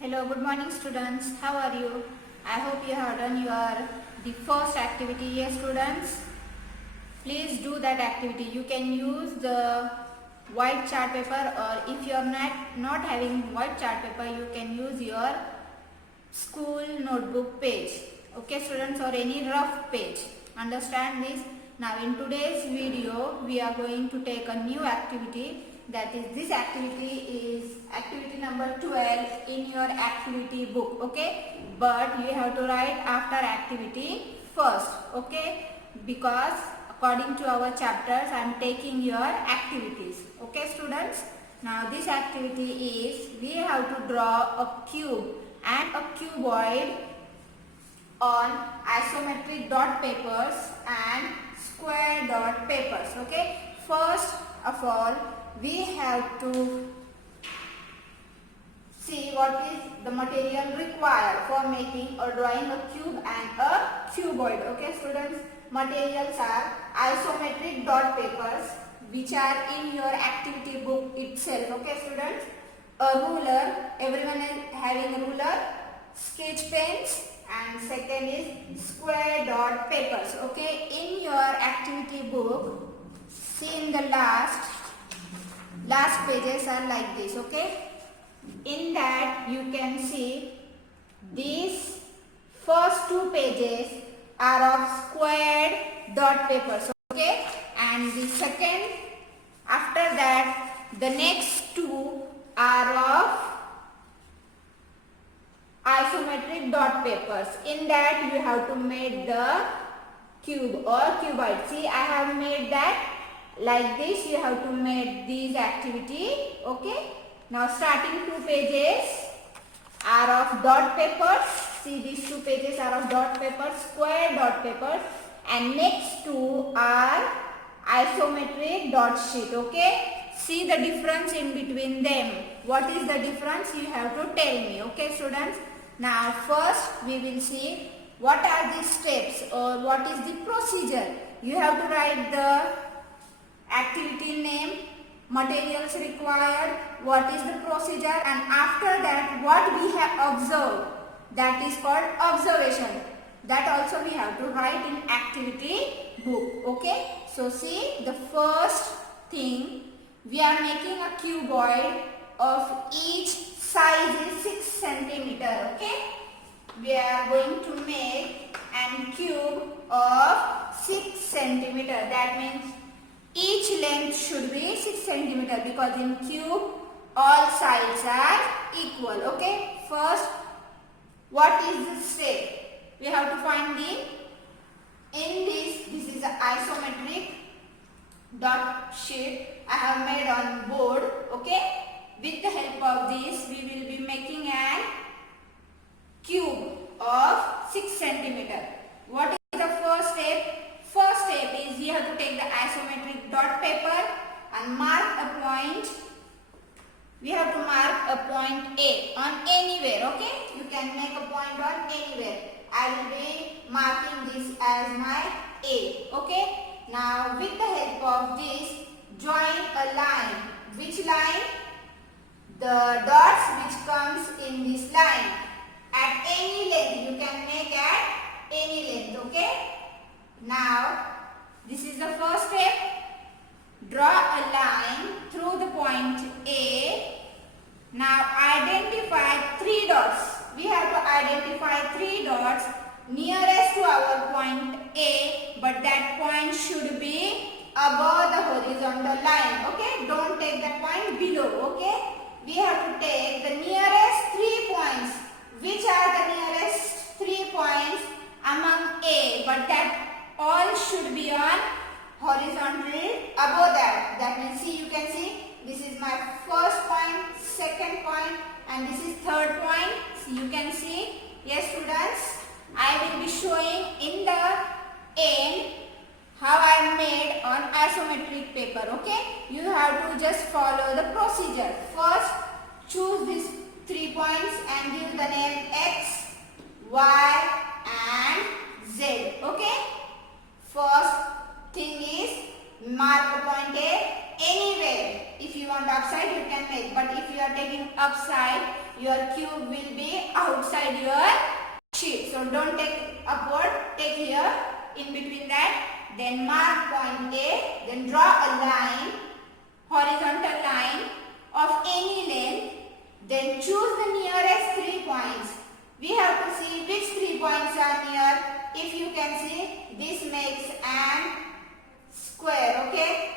Hello, good morning students. How are you? I hope you have done the first activity. Yes students, please do that activity. You can use the white chart paper, or if you are not having white chart paper, you can use your school notebook page. Okay students, or any rough page. Understand this? Now in today's video, we are going to take a new activity. That is, this activity is activity number 12 in your activity book. Okay, but you have to write after activity first. Okay, because according to our chapters, I am taking your activities. Okay students, now this activity is, we have to draw a cube and a cuboid on isometric dot papers and square dot papers. Okay, first of all, we have to see what is the material required for making or drawing a cube and a cuboid. Okay students, materials are isometric dot papers, which are in your activity book itself. Okay students, a ruler, everyone is having a ruler, sketch pens, and second is square dot papers. Okay, in your activity book, see in the last pages are like this. Okay, in that you can see these first two pages are of squared dot papers. Okay, and the second, after that, the next two are of isometric dot papers. In that you have to make the cube or cuboid. See, I have made that like this. You have to make these activity. Okay, now starting two pages are of dot papers. See, these two pages are of dot papers, square dot papers, and next two are isometric dot sheet. Okay, see the difference in between them. What is the difference? You have to tell me. Okay students, now first we will see what are the steps or what is the procedure. You have to write the activity name, materials required, what is the procedure, and after that what we have observed, that is called observation. That also we have to write in activity book. Okay, so see, the first thing, we are making a cuboid of each size is 6 centimeter. Okay, we are going to make an cube of 6 centimeter. That means each length should be 6 centimeter, because in cube all sides are equal. Okay, first, what is the step? We have to find this is an isometric dot sheet I have made on board. Okay, with the help of this we will be making an cube of 6 centimeter. What is the first step? First step is, you have to take the isometric dot paper and mark a point. We have to mark a point A on anywhere. Okay, you can make a point on anywhere. I will be marking this as my A. Okay, now with the help of this, join a line. Which line? The dots which comes in this line. At any length, you can make at any length. Okay, now this is the first step. Draw a line through the point A. Now identify 3 dots. We have to identify 3 dots nearest to our point A, but that point should be above the horizontal line. Okay, don't take that point below. Okay, we have to take the nearest 3 points. Which are the nearest 3 points among A, but that all should be on horizontally above that. That means, see, you can see, this is my first point, second point, and this is third point. So you can see. Yes students, I will be showing in the end how I made on isometric paper. Okay, you have to just follow the procedure. First, choose these 3 points and give the name X, Y and Z. Okay, first thing is, mark a point A anywhere. If you want upside, you can make, but if you are taking upside, your cube will be outside your sheet. So don't take upward, take here in between that. Then mark point A, then draw a line, horizontal line of any length. Then choose the nearest 3 points. We have to see which 3 points are near. If you can see, this makes an square, okay?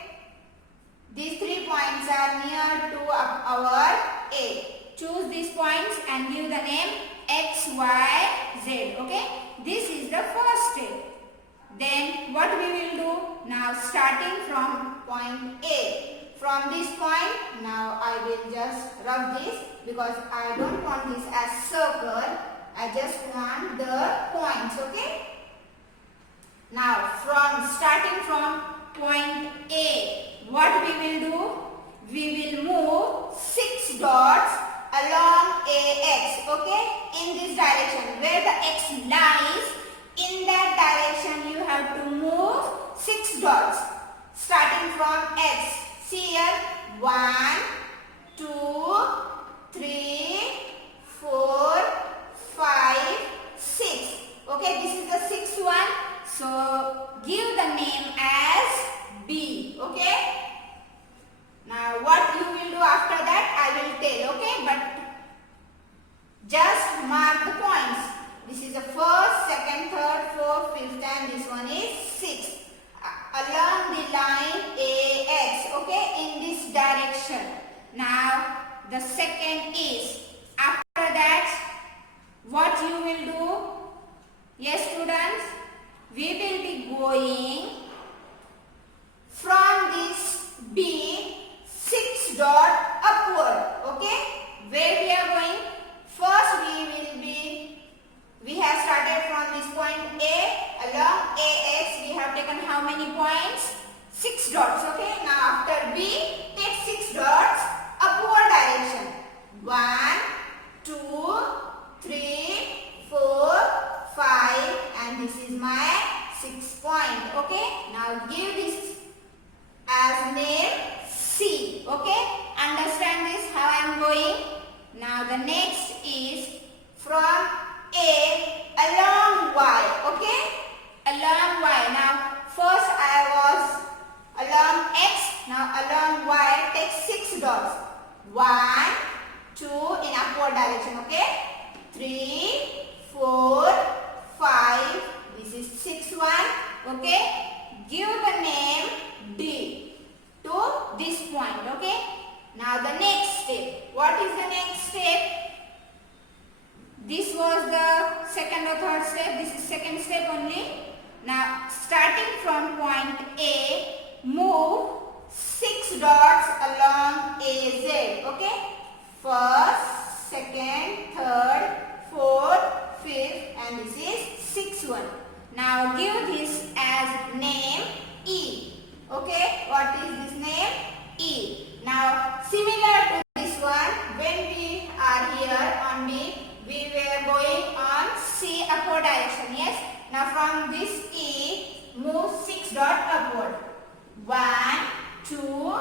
These 3 points are near to our A. Choose these points and give the name X, Y, Z, okay? This is the first step. Then what we will do? Now starting from point A. From this point, now I will just rub this because I don't want this as circle. I just want the points, okay? Now starting from point A, what we will do? We will move 6 dots along AX, okay? In this direction, where the X lies, in that direction you have to move 6 dots. Starting from X. See here, 1, 2, 3, 4, 5, 6. Okay, this is the 6th one. So give the name as B. Okay. Now what you will do after that I will tell. Okay, but just mark the points. This is the first, second, third, fourth, fifth, and this one is 6th. Along the line AX, okay, in this direction. Now the second is, after that what you will do? Yes students, we will be going from this B 6 dot upward, okay? Where we are going? First we have started from this point A, along AX we have taken how many points? 6 dots, okay? Now after B, take 6 dots, upward direction. 1, 2, 3, 4, 5, and this is my 6th point, okay? Now give this as name C, okay? Understand this, how I am going? Now the next is from A along Y, okay? Along Y. Now first I was along X, now along Y, take 6 dots. 1, 2 in upward direction, okay? 3, 4, 5, this is 6th one, okay? Give the name D to this point, okay? Now the next step. What is the next step? This was the second or third step. This is second step only. Now starting from point A, move 6 dots along AZ, okay? First, second, third, fourth, fifth, and this is 6th one. Now give this as name E, okay? What is this name? E. Now similar to this one, when we are here on B, we were going on C upward direction, yes? Now from this E, move 6 dot upward. 1, 2,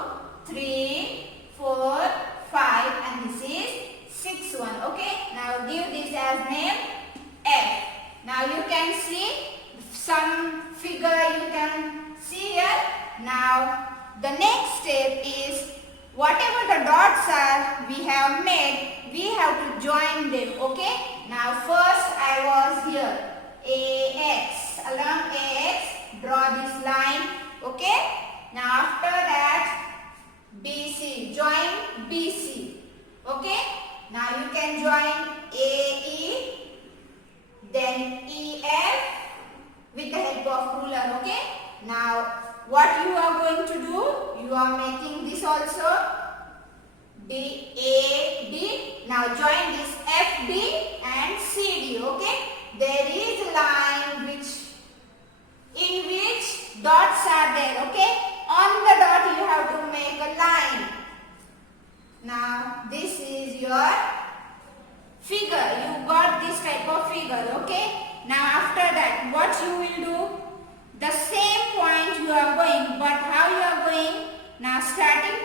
3, 4, 5, and this is 6th one, okay? Now give this as name F. Now you can see some figure you can see here. Now the next step is whatever the dots are we have made, we have to join them, okay? Now first I was here, AX, along AX, draw this line, okay? Now after that, BC, join BC, okay? Now you can join AE, then EF with the help of ruler, okay? Now what you are going to do? You are making this also DAD. Now join this FD and CD, okay? There is a line in which dots are there, okay? On the dot you have to make a line. Now this is your figure. You got this type of figure, okay? Now after that, what you will do? The same point you are going, but how you are going? Now starting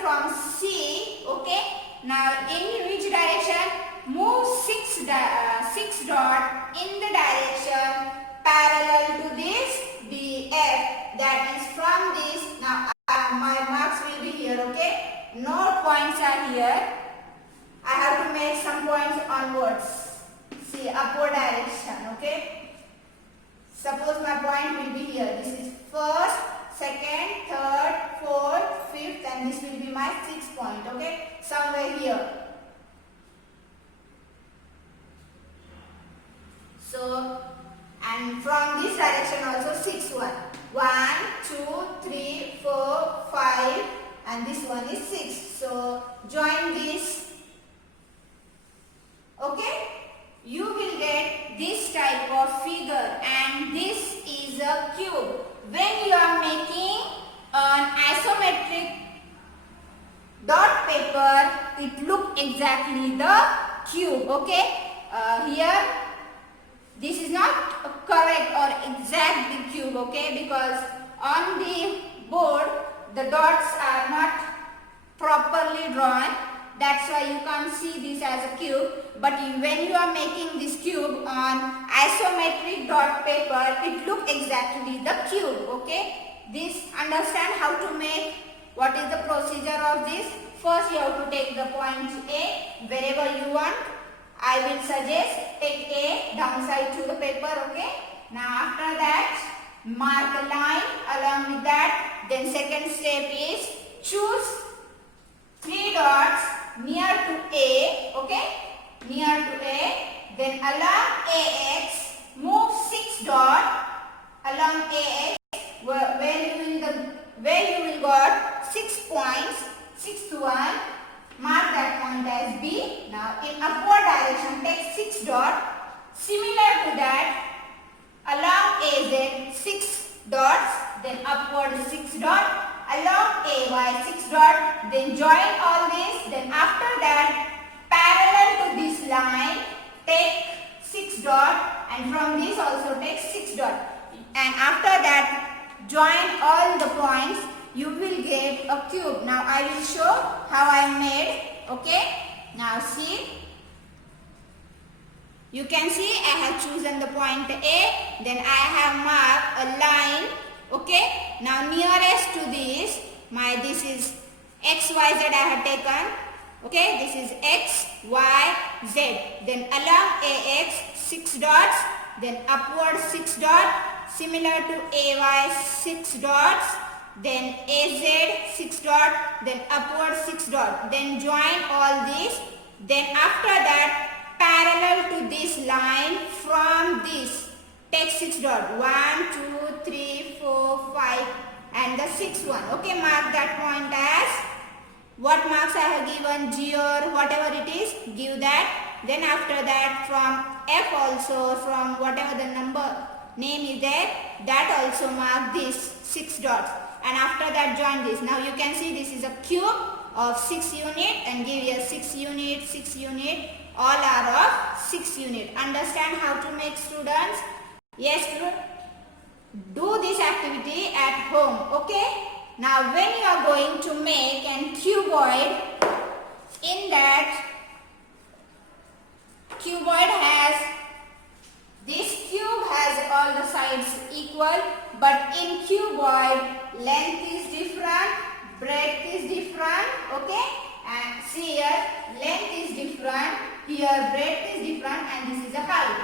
from C, okay? Now in which direction? Move 6 dot in the direction parallel to this BF. That is from this. Now my marks will be here. Okay. No points are here. I have to make some points onwards. See, upward direction. Okay. Suppose my point will be here. This is first, second, third, fourth, fifth, and this will be my 6th point. Okay. Somewhere here. So, and from this direction also 6 1. 1, 2, 3, 4, 5, and this one is 6. So, join this. Okay. You will get this type of figure, and this is a cube. When you are making an isometric dot paper, it look exactly the cube. Okay. Here this is not correct or exact the cube. Okay, because on the board the dots are not properly drawn. That's why you can't see this as a cube. But when you are making this cube on isometric dot paper, it look exactly the cube. Okay. This, understand how to make, what is the procedure of this. First you have to take the point A wherever you want. I will suggest take A downside to the paper. Okay. Now after that mark a line along with that. Then second step is choose 3 dots near to A. Okay. Near to A. Then along AX move 6 dot along AX where you will got 6 points. 6th one, mark that point as B. Now in upward direction take 6 dot. Similar to that along AZ 6 dots, then upward 6 dot. Along AY 6 dot. Then join all this. Then after that parallel to this line take 6 dot, and from this also take 6 dot. And after that join all the points. You will get a cube. Now I will show how I made. Okay. Now see. You can see I have chosen the point A. Then I have marked a line. Okay. Now nearest to this, this is X, Y, Z I have taken. Okay. This is X, Y, Z. Then along AX 6 dots. Then upward 6 dot. Similar to AY 6 dots. Then AZ 6 dot, then upward 6 dot. Then join all these. Then after that parallel to this line from this take 6 dot. 1, 2, 3, 4, 5 and the 6th one. Okay, mark that point as what marks I have given, G or whatever it is, give that. Then after that from F also, from whatever the number name is there, that also mark this 6 dots. And after that join this. Now you can see this is a cube of 6 unit and give here 6 unit, 6 unit, all are of 6 unit. Understand how to make, students? Yes, students? Do this activity at home. Okay. Now when you are going to make an cuboid, in that cuboid has, this cube has all the sides equal, but in cuboid length is different, breadth is different. Okay, and see here length is different, here breadth is different, and this is a height.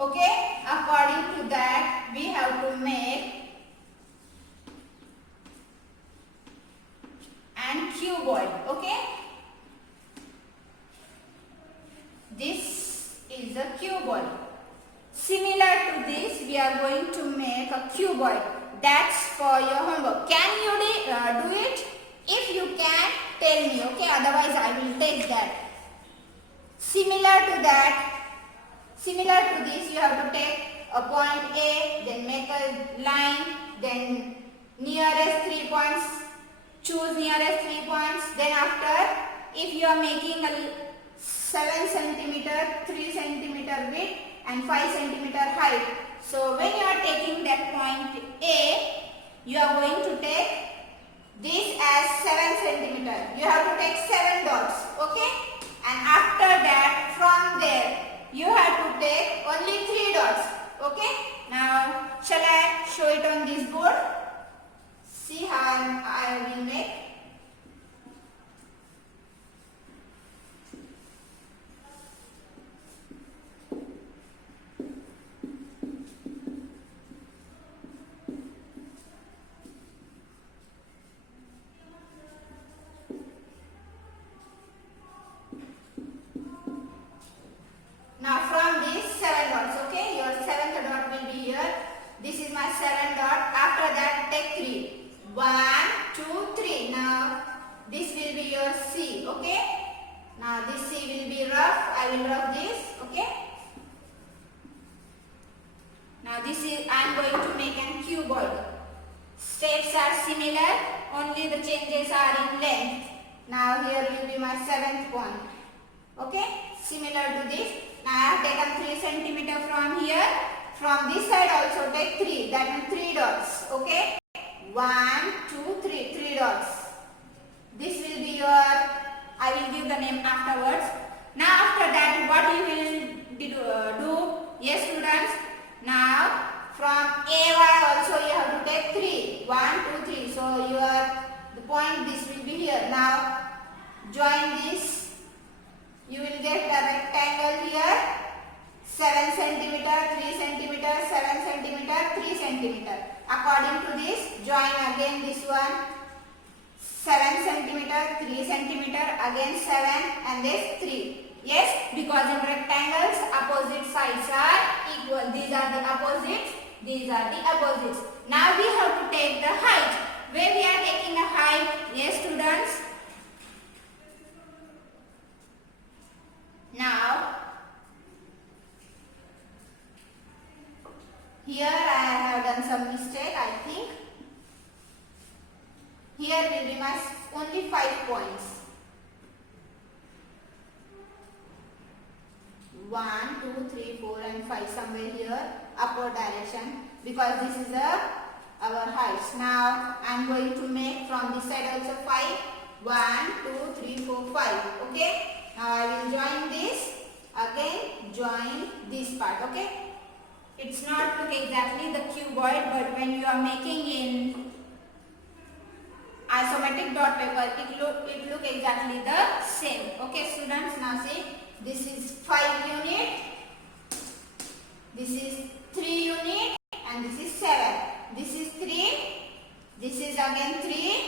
Okay, according to that we have to make an cuboid. Okay, this is a cuboid. Similar to this, we are going to make a cuboid. That's for your homework. Can you do it? If you can, tell me. Okay, otherwise I will take that. Similar to this, you have to take a point A, then make a line, then nearest 3 points, choose nearest 3 points. Then after, if you are making a 7 centimeter, 3 centimeter width and 5 centimeter height. So when you are taking that point A, you are going to take this as 7 centimeter. You have to take 7 dots. and after that from there you have to take only 3 dots. Okay, now shall I show it on this board? See how I will make. Now from these 7 dots, okay, your 7th dot will be here. This is my 7 dot. After that take 3. 1, 2, 3. Now this will be your C, okay. Now this C will be rough. I will rough this, okay. Now this is, I am going to make an cuboid. Steps are similar, only the changes are in length. Now here will be my 7th point, okay, similar to this. Now I have taken 3 centimeter from here. From this side also take 3. That means 3 dots. Okay. 1, 2, 3. 3 dots. This will be your. I will give the name afterwards. Now after that, what you will do? Yes, students. Now from AY also you have to take 3. 1, 2, 3. So the point this will be here. Now join this. You will get a rectangle here, 7 centimeter, 3 centimeter, 7 centimeter, 3 centimeter. According to this, join again this one, 7 centimeter, 3 centimeter, again 7 and this 3. Yes, because in rectangles, opposite sides are equal. These are the opposites, these are the opposites. Now we have to take the height. Where we are taking a height? Yes, students. Now, here I have done some mistake, I think. Here will be my only 5 points. 1, 2, 3, 4 and 5 somewhere here, upward direction, because this is our heights. Now, I am going to make from this side also 5. 1, 2, 3, 4, 5. Okay. Now I will join this, again join this part, okay. It's not look exactly the cuboid, but when you are making in isometric dot paper, it look exactly the same. Okay students, now see, this is 5 unit, this is 3 unit and this is 7. This is 3, this is again 3,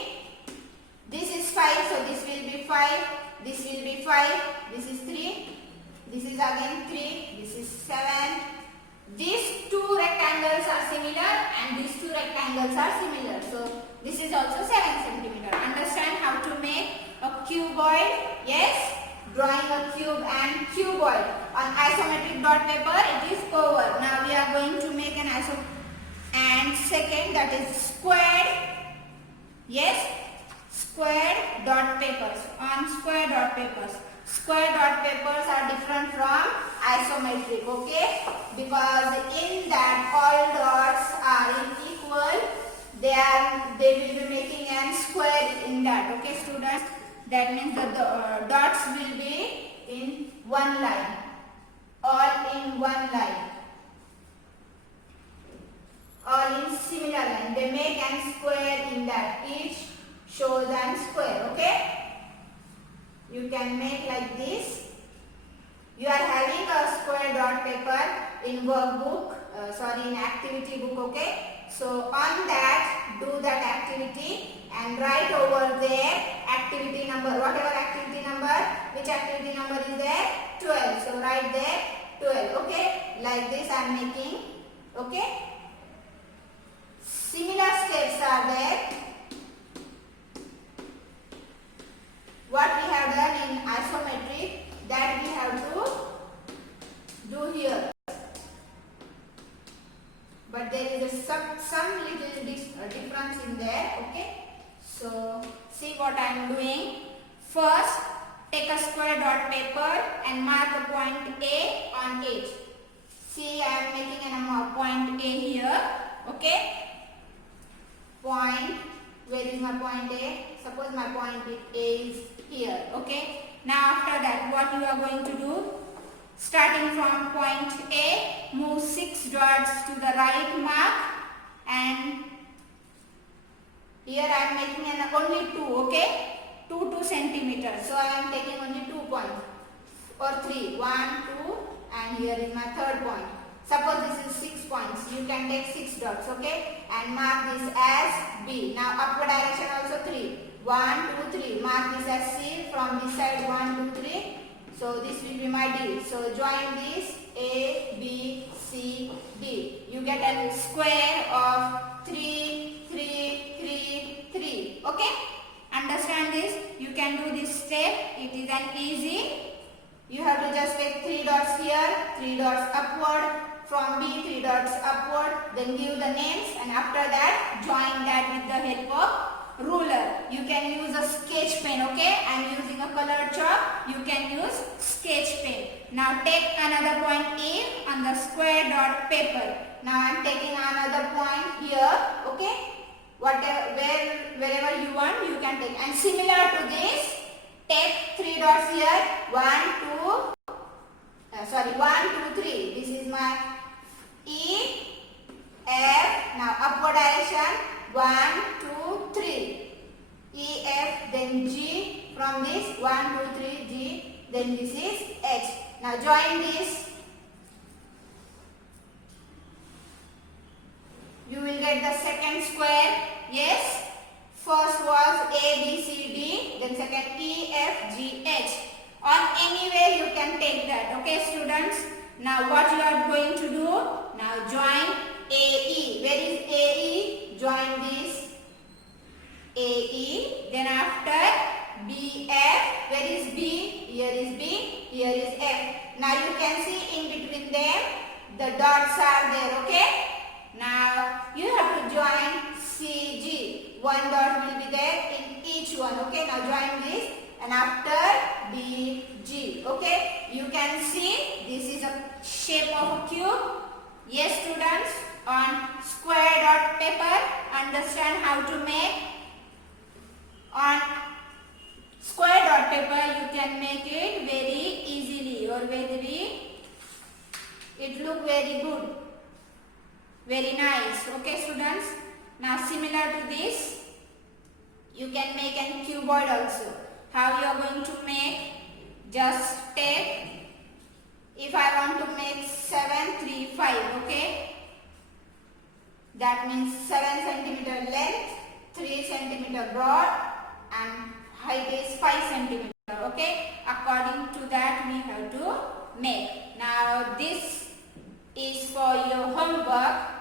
this is 5, so this will be 5. This will be 5, this is 3, this is again 3, this is 7. These 2 rectangles are similar and these 2 rectangles are similar. So, this is also 7 centimeter. Understand how to make a cuboid? Yes, drawing a cube and cuboid. On isometric dot paper, it is over. Now, we are going to make an isometric. And second, that is squared. Yes. Squared dot papers. On square dot papers. Square dot papers are different from isometric, okay? Because in that all dots are equal. They will be making a square in that, okay students? That means that the dots will be in one line. All in one line. All in similar line. They make a square in that. Each shows an square, okay? You can make like this. You are having a square dot paper in workbook, in activity book, okay? So on that, do that activity and write over there activity number, whatever activity number, which activity number is there? 12. So write there 12, okay? Like this I am making, okay? Similar steps are there. What we have done in isometric, that we have to do here. But there is some little difference in there, okay? So, see what I am doing. First, take a square dot paper and mark a point A on it. See, I am making a point A here, okay? Point, where is my point A? Suppose my point A is here, okay? Now after that, what you are going to do? Starting from point A, move 6 dots to the right mark, and here I am making only 2, okay? 2 centimeters. So I am taking only 2 points or 3. 1, 2, and here is my third point. Suppose this is 6 points. You can take 6 dots, okay? And mark this as B. Now upward direction also 3. 1, 2, 3. Mark this as C. From this side 1, 2, 3. So this will be my D. So join this A, B, C, D. You get a square of 3, 3, 3, 3. Okay? Understand this? You can do this step. It is an easy. You have to just take 3 dots here, 3 dots upward. From B, 3 dots upward. Then give the names, and after that join that with the help of ruler. You can use a sketch pen, okay? I am using a colored chalk. You can use sketch pen. Now take another point A on the square dot paper. Now I am taking another point here, okay? Wherever you want, you can take. And similar to this, take 3 dots here. 1, 2, 3. This is my E, F. Now upward direction 1, 2, 3. E, F, then G. From this 1, 2, 3, G. Then this is H. Now join this. You will get the second square. Yes. First was A, B, C, D. Then second E, F, G, H. On any way you can take that. Okay, students. Now what you are going to do? Now join AE. Where is AE? Join this AE. Then after BF. Where is B? Here is B. Here is F. Now you can see in between them the dots are there. Okay. Now you have to join CG. One dot will be there in each one. Okay. Now join this. And after BG, okay, you can see this is a shape of a cube. Yes, students, on square dot paper, understand how to make. On square dot paper, you can make it very easily or it look very good, very nice. Okay, students. Now similar to this, you can make a cuboid also. How you are going to make? Just take, if I want to make 7, 3, 5, okay? That means 7 centimeter length, 3 centimeter broad, and height is 5 centimeter, okay? According to that we have to make. Now this is for your homework.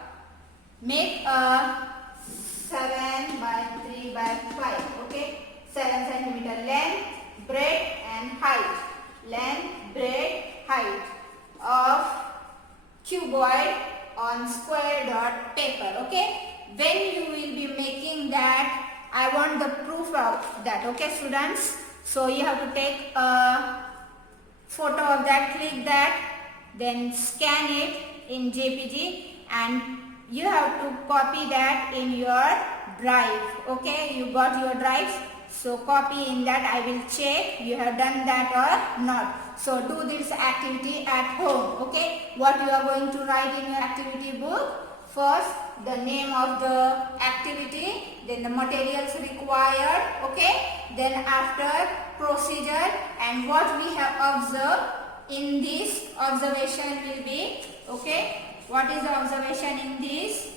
Make a 7 by 3 by 5, okay? 7 centimeter length, breadth and height. Length, breadth, height of cuboid on square dot paper. Okay. When you will be making that, I want the proof of that. Okay, students. So you have to take a photo of that, click that, then scan it in JPG, and you have to copy that in your drive. Okay, you got your drives. So copy in that. I will check you have done that or not. So do this activity at home. Okay. What you are going to write in your activity book? First the name of the activity, then the materials required. Okay. Then after procedure and what we have observed in this observation will be. Okay. What is the observation in this?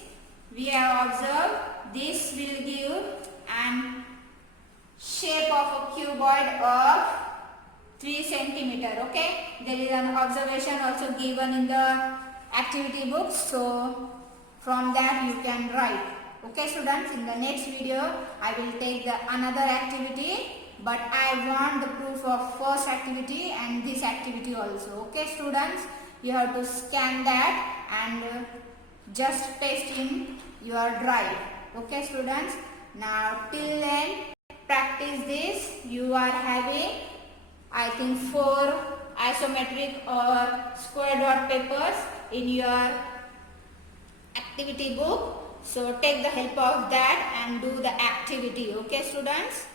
We have observed this will give an shape of a cuboid of 3 centimeter. Okay. There is an observation also given in the activity book. So from that you can write. Okay, students. In the next video I will take the another activity, but I want the proof of first activity and this activity also. Okay, students. You have to scan that and just paste in your drive. Okay, students. Now till then practice this. You are having, I think, 4 isometric or square dot papers in your activity book. So take the help of that and do the activity. Okay, students.